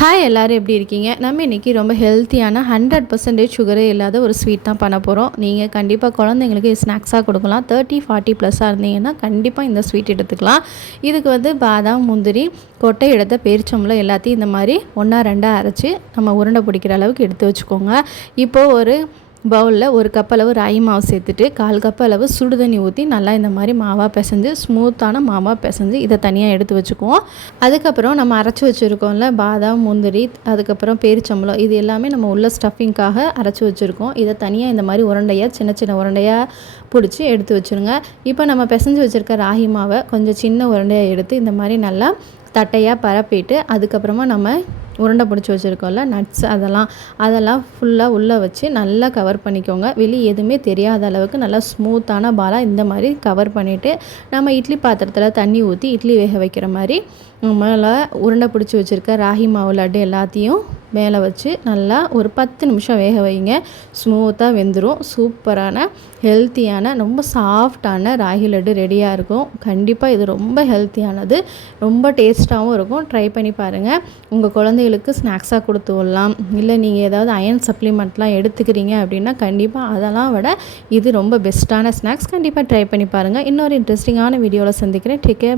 Hi எல்லோரும் எப்படி இருக்கீங்க? நம்ம இன்றைக்கி ரொம்ப ஹெல்த்தியான 100% சுகரே இல்லாத ஒரு ஸ்வீட் தான் பண்ண போகிறோம். நீங்கள் கண்டிப்பாக குழந்தைங்களுக்கு ஸ்நாக்ஸாக கொடுக்கலாம். 30-40 ப்ளஸ்ஸாக இருந்தீங்கன்னா கண்டிப்பாக இந்த ஸ்வீட் எடுத்துக்கலாம். இதுக்கு பாதாம், முந்திரி, கொட்டை எடுத்த பேரிச்சம்பழம் எல்லாத்தையும் இந்த மாதிரி 1-2 அரைச்சி நம்ம உருண்டை பிடிக்கிற அளவுக்கு எடுத்து வச்சுக்கோங்க. இப்போது ஒரு பவுலில் 1 கப் அளவு ராகி மாவு சேர்த்துட்டு 1/4 கப் அளவு சுடு தண்ணி ஊற்றி நல்லா இந்த மாதிரி மாவாக பிசைஞ்சு ஸ்மூத்தான மாவாக பிசைஞ்சு இதை தனியாக எடுத்து வச்சுக்குவோம். அதுக்கப்புறம் நம்ம அரைச்சி வச்சுருக்கோம்ல பாதாம், முந்திரி, அதுக்கப்புறம் பேரிச்சம்பழம், இது எல்லாமே நம்ம உள்ள ஸ்டஃபிங்காக அரைச்சி வச்சுருக்கோம். இதை தனியாக இந்த மாதிரி உருண்டையாக சின்ன சின்ன உருண்டையாக பிடிச்சி எடுத்து வச்சுருங்க. இப்போ நம்ம பிசைஞ்சு வச்சுருக்க ராகி மாவை கொஞ்சம் சின்ன உருண்டையாக எடுத்து இந்த மாதிரி நல்லா தட்டையாக பரப்பிட்டு அதுக்கப்புறமா நம்ம உருண்டை பிடிச்சி வச்சுருக்கோம்ல நட்ஸ் அதெல்லாம் ஃபுல்லாக உள்ளே வச்சு நல்லா கவர் பண்ணிக்கோங்க. வெளியே எதுவுமே தெரியாத அளவுக்கு நல்லா ஸ்மூத்தான பாலாக இந்த மாதிரி கவர் பண்ணிவிட்டு நம்ம இட்லி பாத்திரத்தில் தண்ணி ஊற்றி இட்லி வேக வைக்கிற மாதிரி மேலே உருண்டை பிடிச்சி வச்சுருக்க ராகி மாவு லட்டு எல்லாத்தையும் மேலே வச்சு நல்லா ஒரு 10 நிமிஷம் வேக வைங்க. ஸ்மூத்தாக வெந்துடும். சூப்பரான ஹெல்த்தியான ரொம்ப சாஃப்டான ராகி லட்டு ரெடியாக இருக்கும். கண்டிப்பாக இது ரொம்ப ஹெல்த்தியானது, ரொம்ப டேஸ்ட்டாகவும் இருக்கும். ட்ரை பண்ணி பாருங்கள். உங்கள் குழந்தைகளுக்கு ஸ்நாக்ஸாக கொடுத்து விடலாம். இல்லை நீங்கள் ஏதாவது அயன் சப்ளிமெண்ட்லாம் எடுத்துக்கிறீங்க அப்படின்னா கண்டிப்பாக அதெல்லாம் விட இது ரொம்ப பெஸ்ட்டான ஸ்நாக்ஸ். கண்டிப்பாக ட்ரை பண்ணி பாருங்கள். இன்னொரு இன்ட்ரெஸ்டிங்கான வீடியோவில் சந்திக்கிறேன். Take care.